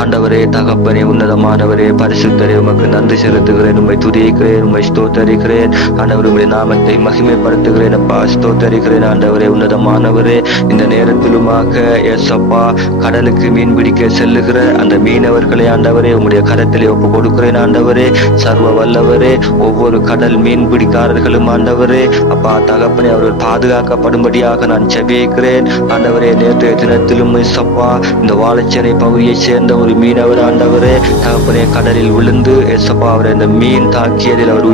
ஆண்டவரே தகப்பனே உன்னதமானவரே பரிசுத்தரே உமக்கு நன்றி செலுத்துகிறேன், உம்மை துதிக்கிறேன், உம்மை ஸ்தோத்தரிக்கிறேன். ஆண்டவர் உம்முடைய நாமத்தை மகிமைப்படுத்துகிறேன் அப்பா, ஸ்தோத்தரிக்கிறேன். ஆண்டவரே உன்னதமானவரே இந்த நேரத்திலுமாக ஏசப்பா கடலுக்கு மீன் பிடிக்க செல்லுகிற அந்த மீனவர்களை ஆண்டவரே உம்முடைய கரத்திலே ஒப்பு கொடுக்கிறேன். ஆண்டவரே சர்வ வல்லவரே ஒவ்வொரு கடல் மீன் பிடிக்காரர்களும் ஆண்டவரே அப்பா தகப்பனே அவர்கள் பாதுகாக்கப்படும்படியாக நான் செபிக்கிறேன். ஆண்டவரே நேற்றைய தினத்திலும் ஏசப்பா இந்த வாழைச்சேனை பகுதியை சேர்ந்த ஒரு மீனவர் ஆண்டவரே தகப்பனே கடலில் விழுந்து ஏசப்பா அவரை இந்த மீன் தாக்கியதில் அவர்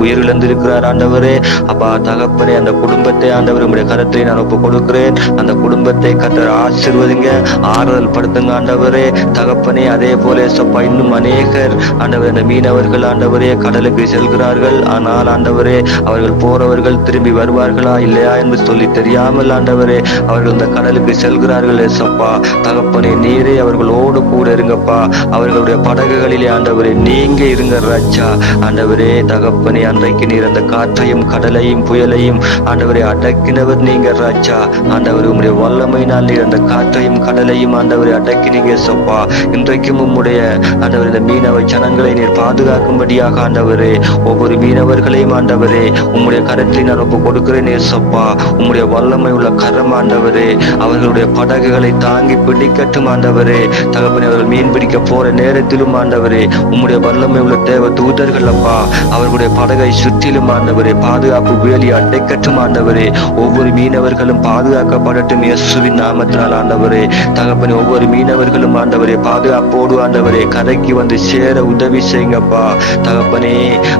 உயிரிழந்திருக்கிறார். ஆண்டவரே அப்பா தகப்பனே அந்த குடும்பத்தை ஆண்டவர் உம்முடைய கரத்தை நான் ஒப்பு கொடுக்கிறேன். அந்த குடும்பத்தை கர்த்தர் ஆசீர்வதிங்க, ஆறுதல் படுத்துங்க ஆண்டவரே தகப்பனே. அதே போல ஏசப்பா இன்னும் அநேகர் ஆண்டவரே அந்த மீனவர்கள் ஆண்டவரே கடலுக்கு செல்கிறார்கள். ஆனால் ஆண்டவரே அவர்கள் போறவர்கள் திரும்பி வருவார்களா இல்லையா என்று சொல்லி தெரியாமல் ஆண்டவரே அவர்கள் இந்த கடலுக்கு செல்கிறார்கள். ஏசப்பா தகப்பனே நீரே அவர்களோடு கூட இருங்கப்பா, அவர்களுடைய படகுகளிலே ஆண்டவரே நீங்க இருங்க ராஜா. ஆண்டவரே தகப்பனே அன்றைக்கு நீர் அந்த காற்றையும் கடலையும் புயலையும் ஆண்டவரே அடக்கினவர் நீங்க ராஜா. ஆண்டவர் உம்முடைய வல்லமையினால் நீர் அந்த காற்றையும் கடலையும் ஆண்டவரை அடக்கினீங்க ஏசப்பா. இன்றைக்கும் உம்முடைய ஆண்டவர் இந்த மீனவ ஜனங்களை நீர் பாதுகாக்கும்படியாக ஆண்டவரே ஒவ்வொரு மீனவர்களையும் ஆண்டவரே உம்முடைய கரத்தில் நான் ஒப்பு கொடுக்கிறேன் ஏசப்பா. உம்முடைய வல்லமை உள்ள கரம் ஆண்டவரே அவர்களுடைய படகுகளை தாங்கி பிடிக்கட்டும் ஆண்டவரே தகப்பனே. அவர்கள் மீன் பிடிக்க போற நேரத்திலும் ஆண்டவரே உம்முடைய வல்லமை உள்ள தேவ தூதர்கள் அப்பா அவர்களுடைய படகை சுற்றிலும் ஆண்டவரே பாதுகாப்பு வேலி அடைக்கட்டும் ஆண்டவரே. ஒவ்வொரு மீனவர்களும் பாதுகாக்கப்படட்டும் இயேசுவின் நாமத்தினால் ஆண்டவரே தகப்பனே. ஒவ்வொரு மீனவர்களும் ஆண்டவரே பாதுகாப்போடு ஆண்டவரே கரைக்கு வந்து சேர உதவி செய்யுங்கப்பா தகப்பனே.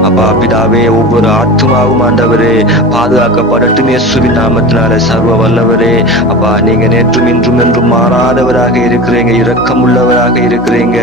அப்பா பிதாவே ஒவ்வொரு ஆத்மாவும் ஆண்டவரே பாதுகாக்கப்படட்டும் இயேசுவின் நாமத்தினால சர்வ வல்லவரே. அப்பா நீங்க நேற்றும் இன்றும் என்றும் மாறாதவராக இருக்கிறீங்க, இரக்கம் உள்ளவராக இருக்கிறீங்க,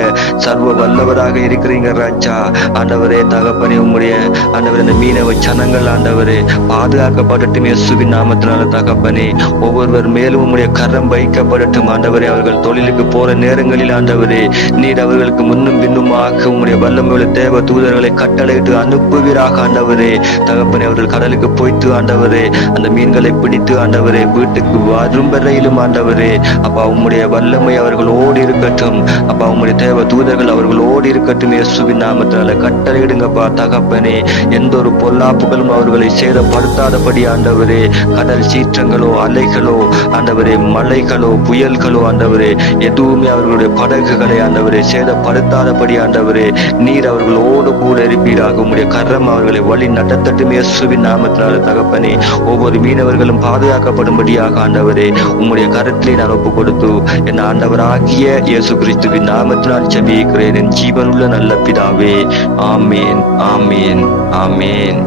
சர்வ வல்லவராக இருக்கிறீங்க ராஜா. ஆண்டவரே தகப்பனே உம்முடைய ஆண்டவரே இந்த மீனவ ஜனங்கள் ஆண்டவரே பாதுகாக்கப்படட்டும் இயேசுவின் நாமத்தினால தகப்பனே. ஒவ்வொருவர் மேலும் உம்முடைய கரம் வைக்கப்படட்டும் ஆண்டவரே. அவர்கள் தொழிலுக்கு போற நேரங்களில் ஆண்டவரே நீர் அவர்களுக்கு முன்னும் பின்னுமாக உம்முடைய வல்லமையுள்ள தேவ தூதர்களை கட்டளையிட்டு அனுப்புவீராக ஆண்டவரே தகப்பனே. அவர்கள் கடலுக்கு போய்த்து ஆண்டவரே அந்த மீன்களை பிடித்து ஆண்டவரே வீட்டுக்கு வரும் வரையிலும் ஆண்டவரே அப்பா உம்முடைய வல்லமை அவர்களோடு இருக்கட்டும் அப்பா. உம்முடைய தேவ தூதர்கள் அவர்களோடு இருக்கட்டும் இயேசுவின் நாமத்தினால கட்டளையிடுங்கப்பா தகப்பனே. எந்த ஒரு பொல்லாப்புகளும் அவர்களை சேதப்படுத்தாதபடி ஆண்டவரே கடல் சீற்றங்களோ அலைகளோ ஆண்டவரே மலைகளோ புயல்களோ ஆண்டவரே எதுவுமே அவர்களுடைய படகுகளை ஆண்டவரே சேதப்படுத்தாதபடி ஆண்டவரே நீர் அவர்களோடு கூட இருப்பீராக. உம்முடைய கரம் அவர்களை வழி நடத்தட்டும் இயேசுவின் நாமத்தினால தகப்பனே. ஒவ்வொரு மீனவர்களும் பாதுகாக்கப்படும்படியாக ஆண்டவரே உம்முடைய கரத்திலே நான் ஒப்பு கொடுத்து என் ஆண்டவராகிய இயேசு கிறிஸ்துவின் நாமத்தினால் ஜெபிக்கிறேன் என் ஜீவனுள்ள நல்ல பிதாவே. ஆமேன் ஆமேன் ஆமேன்.